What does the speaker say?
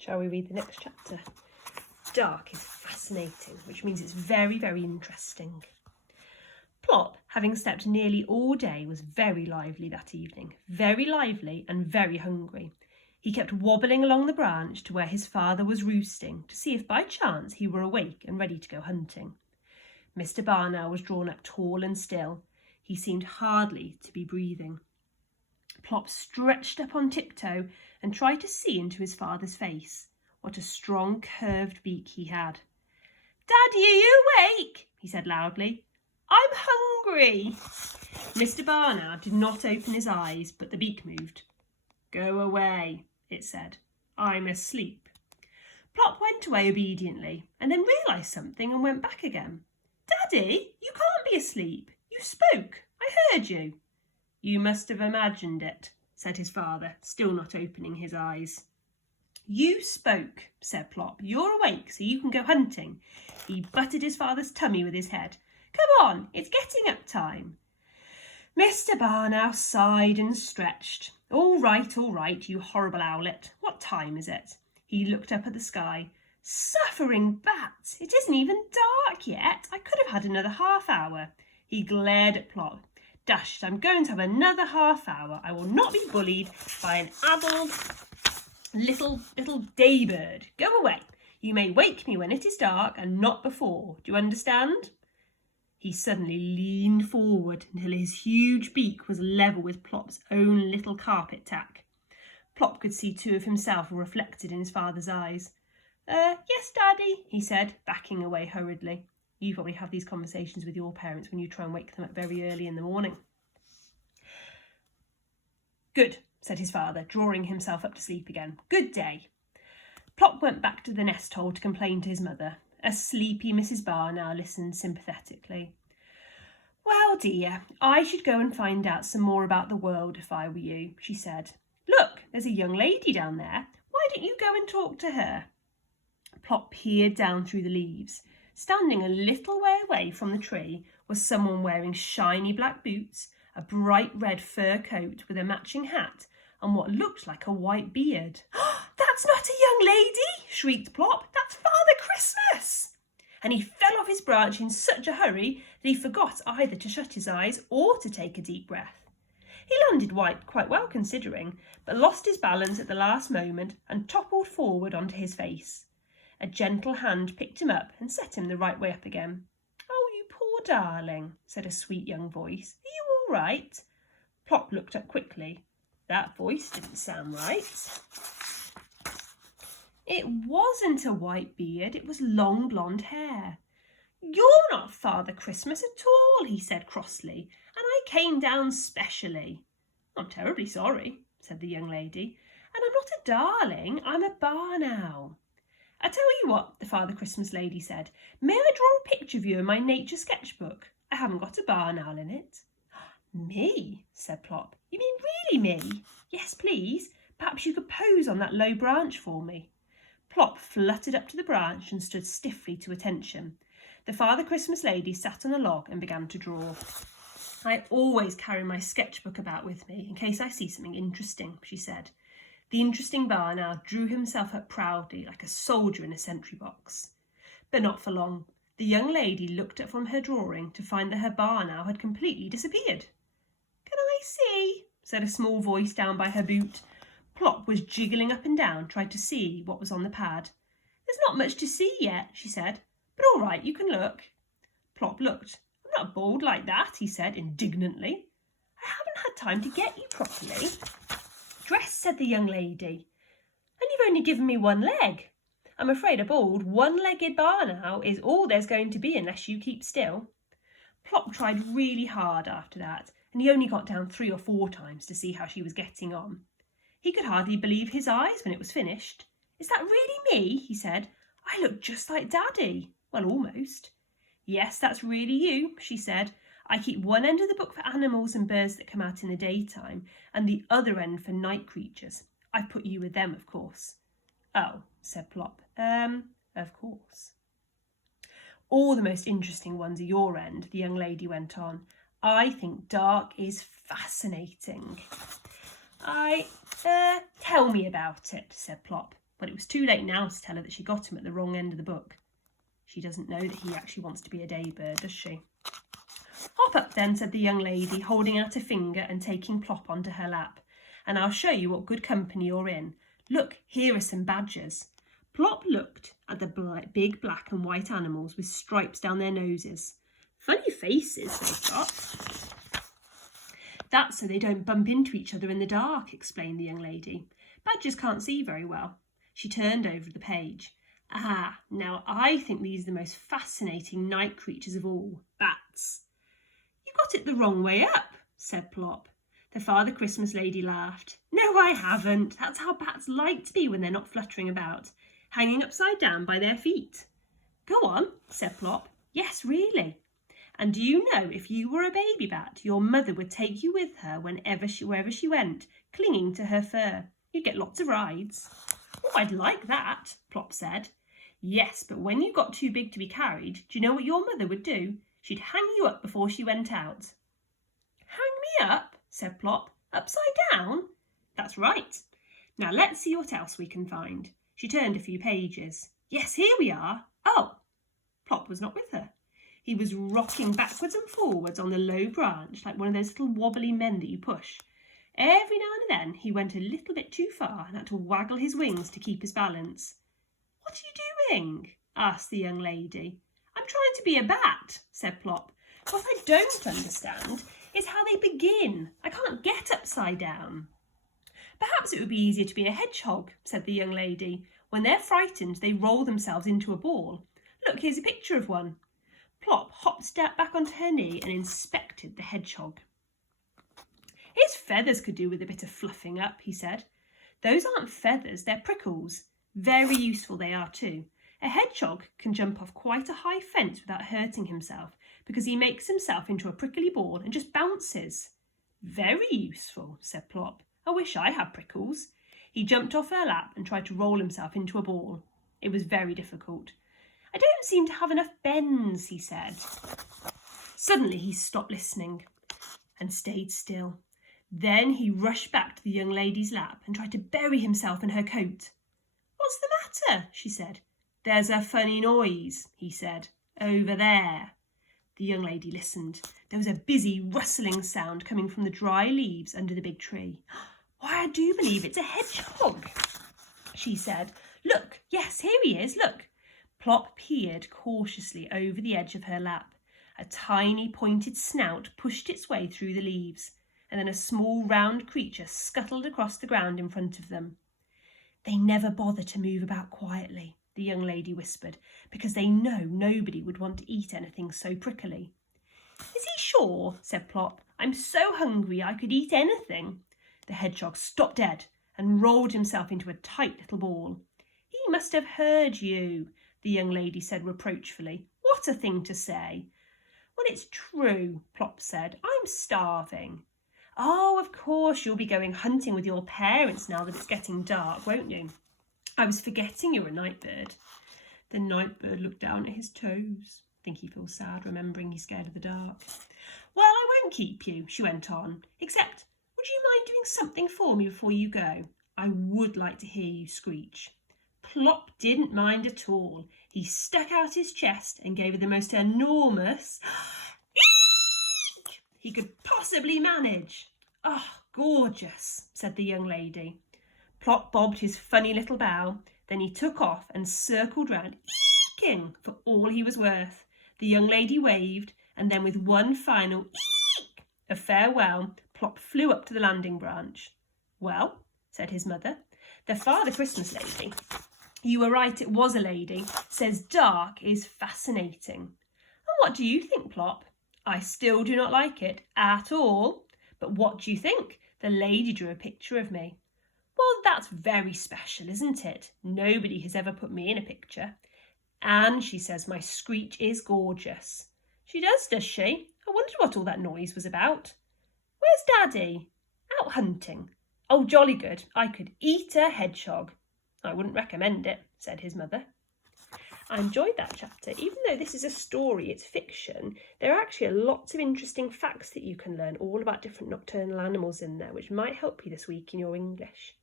Shall we read the next chapter? Dark is fascinating, which means it's very, very interesting. Plop, having slept nearly all day, was very lively that evening, very lively and very hungry. He kept wobbling along the branch to where his father was roosting to see if by chance he were awake and ready to go hunting. Mr. Barn Owl was drawn up tall and still. He seemed hardly to be breathing. Plop stretched up on tiptoe and tried to see into his father's face. What a strong curved beak he had. "Daddy, are you awake?" he said loudly. "I'm hungry." Mr. Barn Owl did not open his eyes, but the beak moved. "Go away," it said. "I'm asleep." Plop went away obediently and then realised something and went back again. "Daddy, you can't be asleep. You spoke. I heard you." "You must have imagined it," said his father, still not opening his eyes. "You spoke," said Plop. "You're awake, so you can go hunting." He butted his father's tummy with his head. "Come on, it's getting up time." Mr. Barn Owl sighed and stretched. All right, you horrible owlet. What time is it?" He looked up at the sky. "Suffering bat! It isn't even dark yet. I could have had another half hour." He glared at Plop. "Dashed, I'm going to have another half hour. I will not be bullied by an addled little daybird. Go away. You may wake me when it is dark and not before. Do you understand?" He suddenly leaned forward until his huge beak was level with Plop's own little carpet tack. Plop could see two of himself reflected in his father's eyes. Yes, Daddy," he said, backing away hurriedly. You probably have these conversations with your parents when you try and wake them up very early in the morning. "Good," said his father, drawing himself up to sleep again. "Good day." Plop went back to the nest hole to complain to his mother. A sleepy Mrs. Barn Owl listened sympathetically. "Well, dear, I should go and find out some more about the world if I were you," she said. "Look, there's a young lady down there. Why don't you go and talk to her?" Plop peered down through the leaves. Standing a little way away from the tree was someone wearing shiny black boots, a bright red fur coat with a matching hat, and what looked like a white beard. "That's not a young lady!" shrieked Plop. "That's Father Christmas!" And he fell off his branch in such a hurry that he forgot either to shut his eyes or to take a deep breath. He landed quite well considering, but lost his balance at the last moment and toppled forward onto his face. A gentle hand picked him up and set him the right way up again. "Oh, you poor darling," said a sweet young voice. "Are you all right?" Plop looked up quickly. That voice didn't sound right. It wasn't a white beard, it was long blonde hair. "You're not Father Christmas at all," he said crossly, "and I came down specially." "I'm terribly sorry," said the young lady, "and I'm not a darling, I'm a barn owl." "I tell you what," the Father Christmas lady said, "may I draw a picture of you in my nature sketchbook? I haven't got a barn owl in it." "Me?" said Plop. "You mean really me?" "Yes, please. Perhaps you could pose on that low branch for me." Plop fluttered up to the branch and stood stiffly to attention. The Father Christmas lady sat on a log and began to draw. "I always carry my sketchbook about with me in case I see something interesting," she said. The interesting barn owl drew himself up proudly like a soldier in a sentry box. But not for long. The young lady looked up from her drawing to find that her barn owl had completely disappeared. "Can I see?" said a small voice down by her boot. Plop was jiggling up and down, trying to see what was on the pad. "There's not much to see yet," she said, "but all right, you can look." Plop looked. "I'm not bald like that," he said indignantly. "I haven't had time to get you properly." "Dress," said the young lady, "and you've only given me one leg. I'm afraid a bald, one-legged barn owl is all there's going to be unless you keep still." Plop tried really hard after that, and he only got down 3 or 4 times to see how she was getting on. He could hardly believe his eyes when it was finished. "Is that really me?" he said. "I look just like Daddy. Well, almost." "Yes, that's really you," she said. "I keep one end of the book for animals and birds that come out in the daytime, and the other end for night creatures. I've put you with them, of course." "Oh," said Plop. Of course." "All the most interesting ones are your end," the young lady went on. "I think dark is fascinating." Tell me about it," said Plop. But it was too late now to tell her that she got him at the wrong end of the book. She doesn't know that he actually wants to be a daybird, does she? Hop up then, said the young lady, holding out a finger and taking Plop onto her lap, and I'll show you what good company you're in. Look, here are some badgers. Plop looked at the big black and white animals with stripes down their noses. Funny faces, they thought. That's so they don't bump into each other in the dark, explained the young lady. Badgers can't see very well. She turned over the page. Ah, now I think these are the most fascinating night creatures of all, bats. You got it the wrong way up, said Plop. The Father Christmas lady laughed. No, I haven't. That's how bats like to be when they're not fluttering about, hanging upside down by their feet. Go on, said Plop. Yes, really. And do you know, if you were a baby bat, your mother would take you with her wherever she went, clinging to her fur. You'd get lots of rides. Oh, I'd like that, Plop said. Yes, but when you got too big to be carried, do you know what your mother would do? She'd hang you up before she went out. Hang me up, said Plop. Upside down? That's right. Now let's see what else we can find. She turned a few pages. Yes, here we are. Oh, Plop was not with her. He was rocking backwards and forwards on the low branch like one of those little wobbly men that you push. Every now and then he went a little bit too far and had to waggle his wings to keep his balance. What are you doing? Asked the young lady. I'm trying to be a bat, said Plop. What I don't understand is how they begin. I can't get upside down. Perhaps it would be easier to be a hedgehog, said the young lady. When they're frightened, they roll themselves into a ball. Look, here's a picture of one. Plop hopped back onto her knee and inspected the hedgehog. His feathers could do with a bit of fluffing up, he said. Those aren't feathers, they're prickles. Very useful they are too. A hedgehog can jump off quite a high fence without hurting himself because he makes himself into a prickly ball and just bounces. Very useful, said Plop. I wish I had prickles. He jumped off her lap and tried to roll himself into a ball. It was very difficult. I don't seem to have enough bends, he said. Suddenly he stopped listening and stayed still. Then he rushed back to the young lady's lap and tried to bury himself in her coat. What's the matter? She said. There's a funny noise, he said. Over there. The young lady listened. There was a busy rustling sound coming from the dry leaves under the big tree. Why, I do believe it's a hedgehog, she said. Look, yes, here he is, look. Plop peered cautiously over the edge of her lap. A tiny pointed snout pushed its way through the leaves, and then a small round creature scuttled across the ground in front of them. They never bother to move about quietly, the young lady whispered, because they know nobody would want to eat anything so prickly. Is he sure? Said Plop. I'm so hungry I could eat anything. The hedgehog stopped dead and rolled himself into a tight little ball. He must have heard you, the young lady said reproachfully. What a thing to say. Well, it's true, Plop said. I'm starving. Oh, of course, you'll be going hunting with your parents now that it's getting dark, won't you? I was forgetting you're a night bird. The night bird looked down at his toes. I think he feels sad remembering he's scared of the dark. Well, I won't keep you, she went on, except would you mind doing something for me before you go? I would like to hear you screech. Plop didn't mind at all. He stuck out his chest and gave her the most enormous eek he could possibly manage. Oh, gorgeous, said the young lady. Plop bobbed his funny little bow. Then he took off and circled round, eeking for all he was worth. The young lady waved, and then with one final eek of farewell, Plop flew up to the landing branch. Well, said his mother, the Father Christmas lady, you were right, it was a lady, says dark is fascinating. And what do you think, Plop? I still do not like it at all. But what do you think? The lady drew a picture of me. Well, that's very special, isn't it? Nobody has ever put me in a picture. And she says my screech is gorgeous. She does she? I wondered what all that noise was about. Where's Daddy? Out hunting. Oh, jolly good. I could eat a hedgehog. I wouldn't recommend it, said his mother. I enjoyed that chapter. Even though this is a story, it's fiction, there are actually lots of interesting facts that you can learn all about different nocturnal animals in there, which might help you this week in your English.